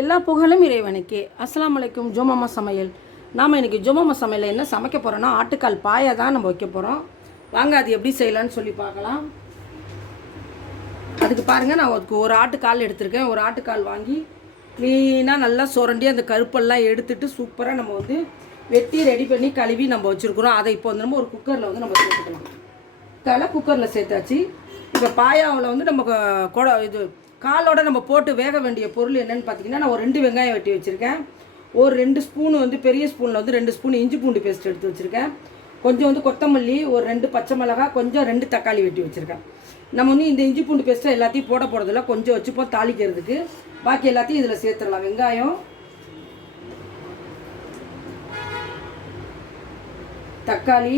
எல்லா புகழும் இறைவனுக்கே. அஸ்லாம் அலைக்கும். ஜோமாமா சமையல். நாம் இன்றைக்கி ஜோமாமா சமையலில் என்ன சமைக்க போகிறோன்னா ஆட்டுக்கால் பாயை தான் நம்ம வைக்க போகிறோம் வாங்க அது எப்படி செய்யலாம்னு சொல்லி பார்க்கலாம். அதுக்கு பாருங்கள் நான் அதுக்கு ஒரு ஆட்டுக்கால் எடுத்திருக்கேன். ஒரு ஆட்டுக்கால் வாங்கி க்ளீனாக நல்லா சுரண்டி அந்த கருப்பெல்லாம் எடுத்துட்டு சூப்பராக நம்ம வந்து வெட்டி ரெடி பண்ணி கழுவி நம்ம வச்சுருக்குறோம். அதை இப்போ வந்து நம்ம ஒரு குக்கரில் வந்து நம்ம சேர்த்துக்கலாம். தலை குக்கரில் சேர்த்தாச்சு. இப்போ பாயாவில் வந்து நம்ம கொட இது காலோட நம்ம போட்டு வேக வேண்டிய பொருள் என்னென்னு பார்த்தீங்கன்னா நான் ஒரு ரெண்டு வெங்காயம் வெட்டி வச்சுருக்கேன். ஒரு ரெண்டு ஸ்பூன் வந்து பெரிய ஸ்பூனில் வந்து ரெண்டு ஸ்பூன் இஞ்சி பூண்டு பேஸ்ட் எடுத்து வச்சுருக்கேன். கொஞ்சம் வந்து கொத்தமல்லி ஒரு ரெண்டு பச்சை மிளகாய் கொஞ்சம் ரெண்டு தக்காளி வெட்டி வச்சுருக்கேன். நம்ம வந்து இந்த இஞ்சி பூண்டு பேஸ்ட்டை எல்லாத்தையும் போட போகிறதில்ல கொஞ்சம் வச்சுப்போம் தாளிக்கிறதுக்கு. பாக்கி எல்லாத்தையும் இதில் சேர்த்துடலாம். வெங்காயம் தக்காளி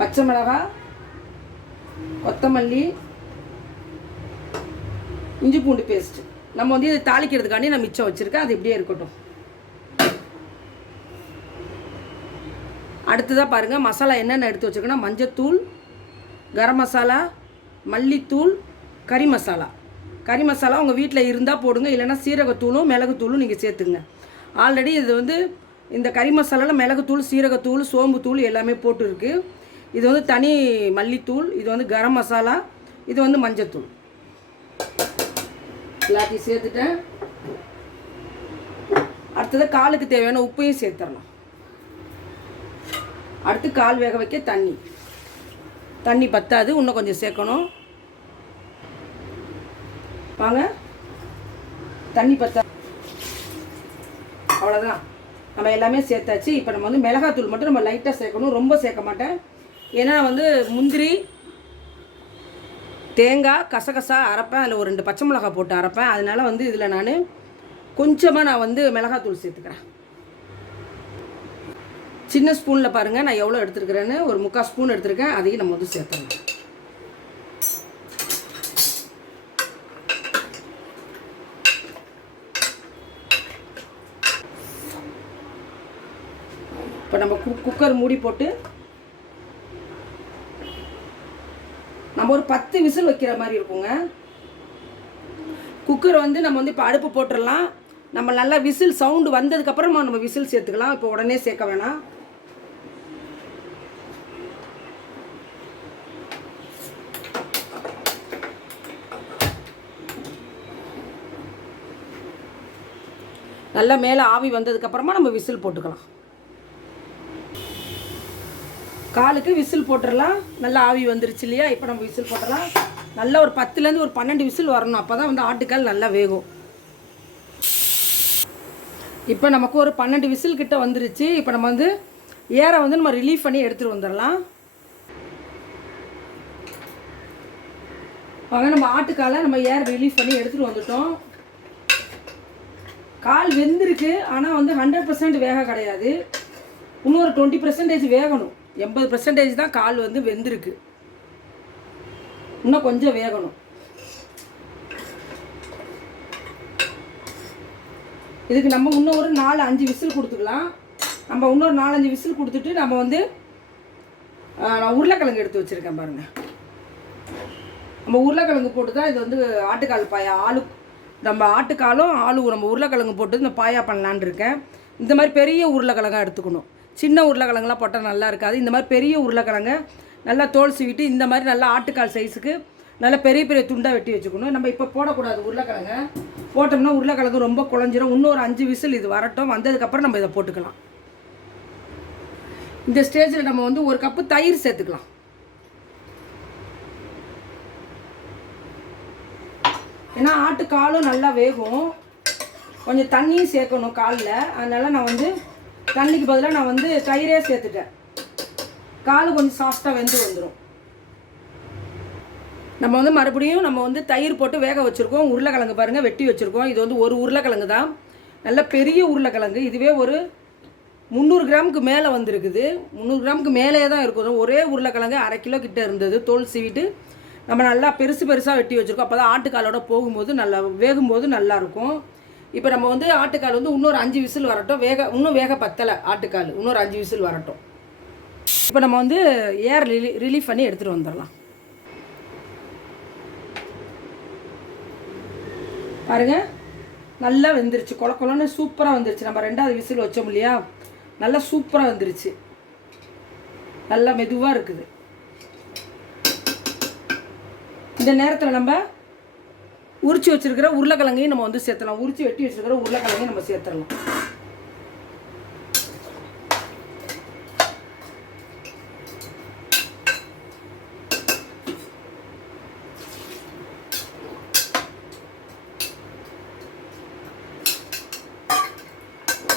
பச்சை மிளகாய் கொத்தமல்லி இஞ்சி பூண்டு பேஸ்ட்டு நம்ம வந்து இதை தாளிக்கிறதுக்காண்டி நான் மிச்சம் வச்சுருக்கேன். அது இப்படியே இருக்கட்டும். அடுத்ததாக பாருங்கள் மசாலா என்னென்ன எடுத்து வச்சுருக்கேன்னா மஞ்சத்தூள் கரம் மசாலா மல்லித்தூள் கறி மசாலா. கறி மசாலா உங்கள் வீட்டில் இருந்தால் போடுங்க இல்லைன்னா சீரகத்தூளும் மிளகுத்தூளும் நீங்கள் சேர்த்துங்க ஆல்ரெடி இது வந்து இந்த கறி மசாலாவில் மிளகுத்தூள் சீரகத்தூள் சோம்புத்தூள் எல்லாமே போட்டுருக்கு. இது வந்து தனி மல்லித்தூள் இது வந்து கரம் மசாலா இது வந்து மஞ்சத்தூள். எல்லாத்தையும் சேர்த்துட்டேன். அடுத்தது காலுக்கு தேவையான உப்பையும் சேர்த்துடணும் அடுத்து கால் வேக வைக்க தண்ணி. தண்ணி பத்தாது இன்னும் கொஞ்சம் சேர்க்கணும். வாங்க. தண்ணி பத்தா அவ்வளோதான் நம்ம எல்லாமே சேர்த்தாச்சு. இப்போ நம்ம வந்து மிளகாத்தூள் மட்டும் நம்ம லைட்டாக சேர்க்கணும். ரொம்ப சேர்க்க மாட்டேன். ஏன்னா வந்து முந்திரி தேங்காய் கசகசா அரைப்பேன். அதில் ஒரு ரெண்டு பச்சை மிளகாய் போட்டு அரைப்பேன். அதனால வந்து இதில் நான் கொஞ்சமாக நான் வந்து மிளகாத்தூள் சேர்த்துக்கிறேன். சின்ன ஸ்பூனில் பாருங்கள் நான் எவ்வளோ எடுத்துருக்கிறேன்னு. ஒரு முக்கால் ஸ்பூன் எடுத்திருக்கேன். அதையும் நம்ம வந்து சேர்த்துடலாம். இப்போ நம்ம குக்கர் மூடி போட்டு நம்ம ஒரு பத்து விசில் வைக்கிற மாதிரி இருக்குங்க. குக்கர் வந்து நம்ம வந்து இப்போ அடுப்பு போட்டுடலாம் நம்ம நல்லா விசில் சவுண்டு வந்ததுக்கப்புறமா நம்ம விசில் சேர்த்துக்கலாம். இப்போ உடனே சேர்க்க வேணாம். நல்லா மேலே ஆவி வந்ததுக்கப்புறமா நம்ம விசில் போட்டுக்கலாம். காலுக்கு விசில் போட்டுடலாம் நல்லா ஆவி வந்துருச்சு இல்லையா? இப்போ நம்ம விசில் போட்டுடலாம் நல்லா ஒரு பத்துலேருந்து ஒரு பன்னெண்டு விசில் வரணும். அப்போ தான் வந்து ஆட்டுக்கால் நல்லா வேகும். இப்போ நமக்கு ஒரு பன்னெண்டு விசில் கிட்ட வந்துருச்சு. இப்போ நம்ம வந்து ஏரை வந்து நம்ம ரிலீஃப் பண்ணி எடுத்துகிட்டு வந்துடலாம். வாங்க நம்ம ஆட்டுக்காலை நம்ம ஏர் ரிலீஃப் பண்ணி எடுத்துகிட்டு வந்துட்டோம். கால் வெந்திருக்கு. ஆனால் வந்து ஹண்ட்ரட் பர்சன்ட் வேக கிடையாது. இன்னொரு டுவெண்ட்டி பர்சன்டேஜ் வேகணும். எண்பது பர்சன்டேஜ் தான் கால் வந்து வெந்திருக்கு. இன்னும் கொஞ்சம் வேகணும். இதுக்கு நம்ம இன்னும் ஒரு நாலு அஞ்சு விசில் கொடுத்துக்கலாம். நம்ம இன்னொரு நாலஞ்சு விசில் கொடுத்துட்டு நம்ம வந்து நான் உருளைக்கிழங்கு எடுத்து வச்சுருக்கேன் பாருங்கள் நம்ம உருளைக்கிழங்கு போட்டு தான் இது வந்து ஆட்டுக்கால் பாயா ஆளு நம்ம ஆட்டுக்காலும் ஆளு நம்ம உருளைக்கிழங்கு போட்டு இந்த பாயா பண்ணலான்னு இருக்கேன். இந்த மாதிரி பெரிய உருளைக்கிழங்காக எடுத்துக்கணும். சின்ன உருளைக்கிழங்குலாம் போட்டால் நல்லா இருக்காது இந்த மாதிரி பெரிய உருளைக்கிழங்க நல்லா தோல் சீவிட்டு இந்த மாதிரி நல்லா ஆட்டுக்கால் சைஸுக்கு நல்லா பெரிய பெரிய துண்டாக வெட்டி வச்சுக்கணும். நம்ம இப்போ போடக்கூடாது உருளைக்கிழங்க. போட்டோம்னா உருளைக்கிழங்கு ரொம்ப குழஞ்சிரும். இன்னும் ஒரு அஞ்சு விசில் இது வரட்டும். வந்ததுக்கப்புறம் நம்ம இதை போட்டுக்கலாம். இந்த ஸ்டேஜில் நம்ம வந்து ஒரு கப்பு தயிர் சேர்த்துக்கலாம். ஏன்னா ஆட்டு காலும் நல்லா வேகும். கொஞ்சம் தண்ணியும் சேர்க்கணும் காலில். அதனால் நான் வந்து தண்ணிக்கு பதிலாக நான் வந்து தயிரே சேர்த்துட்டேன். கால் கொஞ்சம் சாஃப்டாக வெந்து வந்துடும் நம்ம வந்து மறுபடியும் நம்ம வந்து தயிர் போட்டு வேக வச்சுருக்கோம். உருளைக்கிழங்கு பாருங்கள் வெட்டி வச்சுருக்கோம். இது வந்து ஒரு உருளைக்கிழங்கு தான். நல்ல பெரிய உருளைக்கிழங்கு. இதுவே ஒரு முந்நூறு கிராமுக்கு மேலே வந்திருக்குது. முந்நூறு கிராமுக்கு மேலே தான் இருக்கும். ஒரே உருளைக்கிழங்கு அரை கிலோ கிட்ட இருந்தது. தோல் சீவிட்டு நம்ம நல்லா பெருசு பெருசாக வெட்டி வச்சுருக்கோம். அப்போ தான் ஆட்டுக்காலோட போகும்போது நல்லா வேகும்போது நல்லாயிருக்கும் இப்போ நம்ம வந்து ஆட்டுக்கால் வந்து இன்னொரு அஞ்சு விசில் வரட்டும். வேக இன்னும் வேக பத்தலை ஆட்டுக்கால். இன்னொரு அஞ்சு விசில் வரட்டும். இப்போ நம்ம வந்து ஏர் ரிலீ ரிலீஃப் பண்ணி எடுத்துகிட்டு வந்துடலாம். பாருங்க. நல்லா வெந்துருச்சு. கொல கொலன்னு சூப்பராக வந்துருச்சு. நம்ம ரெண்டாவது விசில் வச்சோம் இல்லையா? நல்லா சூப்பராக வந்துருச்சு. நல்லா மெதுவாக இருக்குது. இந்த நேரத்தில் நம்ம உரிச்சு வச்சுருக்கிற உருளைக்கிழங்கையும் நம்ம வந்து சேர்த்துலாம் உரிச்சு வெட்டி வச்சிருக்கிற உருளைக்கிழங்கையும் நம்ம சேர்த்துடலாம்.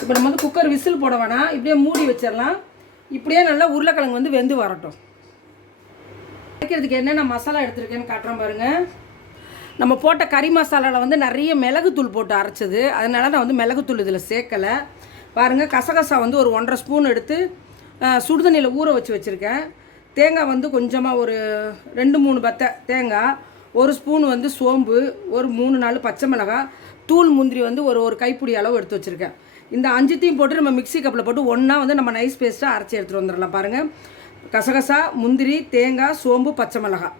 இப்போ நம்ம வந்து குக்கர் விசில் போட வேணாம். இப்படியே மூடி வச்சிடலாம். இப்படியே நல்லா உருளைக்கிழங்கு வந்து வெந்து வரட்டும். வைக்கிறதுக்கு என்னென்ன மசாலா எடுத்துருக்கேன்னு காட்டுறேன் பாருங்கள் நம்ம போட்ட கறி மசாலாவில் வந்து நிறைய மிளகுத்தூள் போட்டு அரைச்சது. அதனால நான் வந்து மிளகுத்தூள் இதில் சேர்க்கலை. பாருங்கள் கசகசா வந்து ஒரு ஒன்றரை ஸ்பூன் எடுத்து சுடுதண்ணியில் ஊற வச்சு வச்சுருக்கேன். தேங்காய் வந்து கொஞ்சமாக ஒரு ரெண்டு மூணு பத்தை தேங்காய் ஒரு ஸ்பூன் வந்து சோம்பு ஒரு மூணு நாலு பச்சை மிளகாய் தூள் முந்திரி வந்து ஒரு ஒரு கைப்பிடி அளவு எடுத்து வச்சுருக்கேன். இந்த அஞ்சுத்தையும் போட்டு நம்ம மிக்ஸி கப்பில் போட்டு ஒன்றா வந்து நம்ம நைஸ் பேஸ்ட்டாக அரைச்சி எடுத்துகிட்டு வந்துடலாம் பாருங்கள் கசகசா முந்திரி தேங்காய் சோம்பு பச்சை மிளகாய்.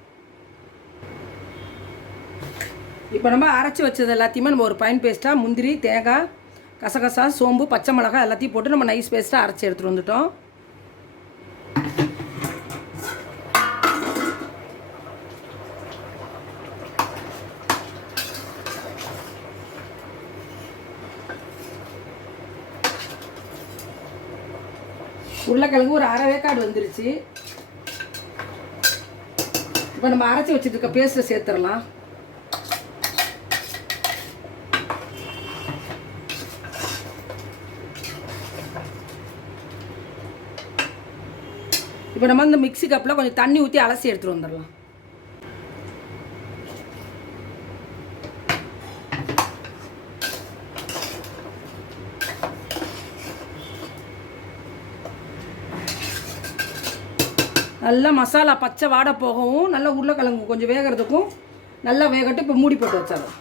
இப்போ நம்ம அரைச்சி வச்சது எல்லாத்தையுமே நம்ம ஒரு பைன் பேஸ்ட்டாக முந்திரி தேங்காய் கசகசா சோம்பு பச்சை மிளகாய் எல்லாத்தையும் போட்டு நம்ம நைஸ் பேஸ்ட்டாக அரைச்சி எடுத்துகிட்டு வந்துட்டோம். உருளைக்கிழங்கு ஒரு அரை வேக்காடு வந்துருச்சு. இப்போ நம்ம அரைச்சி வச்சுட்டு இருக்க பேஸ்ட்டை சேர்த்துடலாம். இப்போ நம்ம இந்த மிக்சி கப்பில் கொஞ்சம் தண்ணி ஊற்றி அலசி எடுத்துகிட்டு வந்துடலாம். நல்லா மசாலா பச்சை வாடை போகவும் நல்லா உருளைக்கிழங்கு கொஞ்சம் வேகிறதுக்கும் நல்லா வேகட்டும். இப்போ மூடி போட்டு வச்சிடலாம்.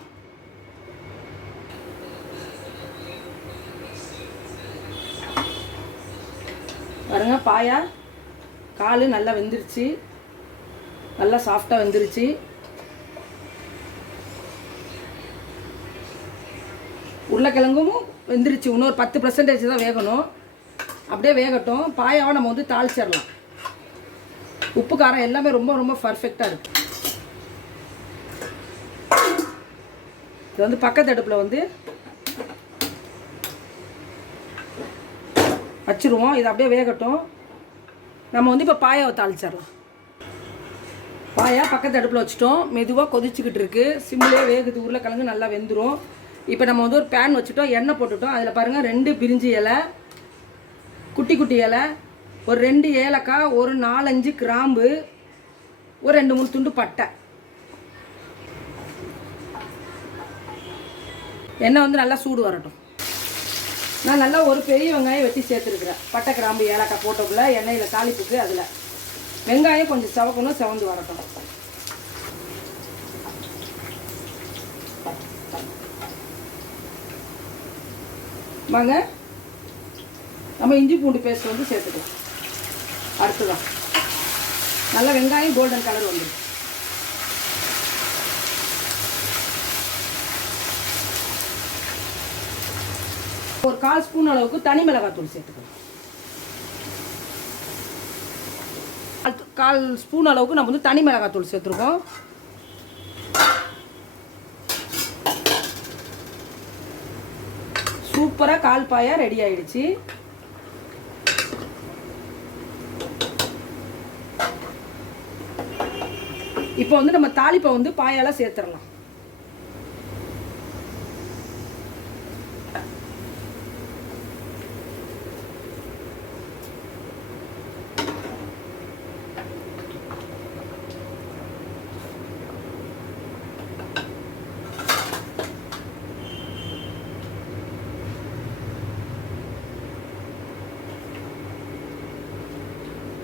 பாருங்க பாயா. கால் நல்லா வெந்துருச்சு. நல்லா சாஃப்டாக வெந்துருச்சு. உருளைக்கிழங்கும் வெந்துருச்சு. இன்னொரு பத்து பர்சன்டேஜ் தான் வேகணும். அப்படியே வேகட்டும். பாயாவை நம்ம வந்து தாளிச்சிடலாம். உப்பு காரம் எல்லாமே ரொம்ப ரொம்ப பர்ஃபெக்டாக இருக்குது இது வந்து பக்கத்து அடுப்பில் வந்து வச்சுருவோம். இது அப்படியே வேகட்டும். நம்ம வந்து இப்போ பாயாவை தாளிச்சிடலாம் பாயா பக்கத்து அடுப்பில் வச்சுட்டோம். மெதுவாக கொதிச்சுக்கிட்டு இருக்கு. சிம்லேயே வேகுது. உருளைக்கிழங்கு நல்லா வெந்துடும் இப்போ நம்ம வந்து ஒரு பேன் வச்சுட்டோம். எண்ணெய் போட்டுட்டோம். அதில் பாருங்கள் ரெண்டு பிரிஞ்சி இலை குட்டி குட்டி இலை ஒரு ரெண்டு ஏலக்காய் ஒரு நாலஞ்சு கிராம்பு ஒரு ரெண்டு மூணு துண்டு பட்டை. எண்ணெய் வந்து நல்லா சூடு வரட்டும். நான் நல்லா ஒரு பெரிய வெங்காயம் வெட்டி சேர்த்துருக்குறேன். பட்டை கிராம்பு ஏலக்காய் போட்டோக்குள்ள எண்ணெயில் தாளிப்புக்கு அதில். வெங்காயம் கொஞ்சம் செவக்கணும் செவந்து வரட்டும். வாங்க. நம்ம இஞ்சி பூண்டு பேஸ்ட் வந்து சேர்த்துக்கலாம். அடுத்துதான் நல்லா வெங்காயம் கோல்டன் கலர் வந்துடும் ஒரு கால் ஸ்பூன் அளவுக்கு தனி மிளகாத்தூள் சேர்த்துக்கணும். கால்- கால் ஸ்பூன் அளவுக்கு நம்ம வந்து தனி மிளகாத்தூள் சேர்த்துருக்கோம். சூப்பராக கால் பாயா ரெடி ஆயிடுச்சு. இப்போ வந்து நம்ம தாளிப்பை வந்து பாயால சேர்த்துடலாம்.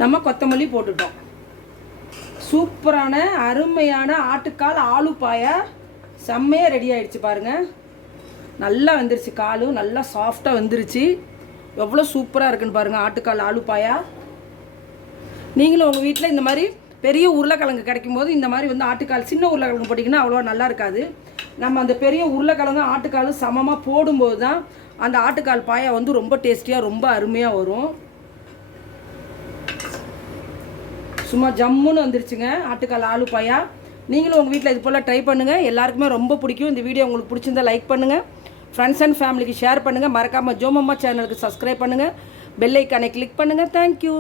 நம்ம கொத்தமல்லி போட்டுட்டோம். சூப்பரான அருமையான ஆட்டுக்கால் ஆலு பாயா செம்மையாக ரெடி ஆயிடுச்சு பாருங்க. நல்லா வந்துருச்சு காலும் நல்லா சாஃப்டாக வந்துருச்சு. எவ்வளோ சூப்பராக இருக்குன்னு பாருங்கள் ஆட்டுக்கால் ஆலு பாயா. நீங்களும் உங்கள் வீட்டில் இந்த மாதிரி பெரிய உருளைக்கிழங்கு கிடைக்கும் போது இந்த மாதிரி வந்து ஆட்டுக்கால் சின்ன உருளைக்கிழங்கு போட்டிங்கன்னா அவ்வளோ நல்லா இருக்காது. நம்ம அந்த பெரிய உருளைக்கிழங்கு ஆட்டுக்காலும் சமமாக போடும்போது தான் அந்த ஆட்டுக்கால் பாயா வந்து ரொம்ப டேஸ்டியாக ரொம்ப அருமையாக வரும். சும்மா ஜம்முன்னு வந்துருச்சுங்க. ஆட்டுக்கால் ஆளு பாயா. நீங்களும் உங்கள் வீட்டில் இது போல் ட்ரை பண்ணுங்கள் எல்லாருக்குமே ரொம்ப பிடிக்கும். இந்த வீடியோ உங்களுக்கு பிடிச்சிருந்தா லைக் பண்ணுங்கள் ஃப்ரெண்ட்ஸ் அண்ட் ஃபேமிலிக்கு ஷேர் பண்ணுங்கள் மறக்காமல் ஜோமம்மா சேனலுக்கு சப்ஸ்கிரைப் பண்ணுங்கள் பெல்லைக்கானை கிளிக் பண்ணுங்கள் தேங்க்யூ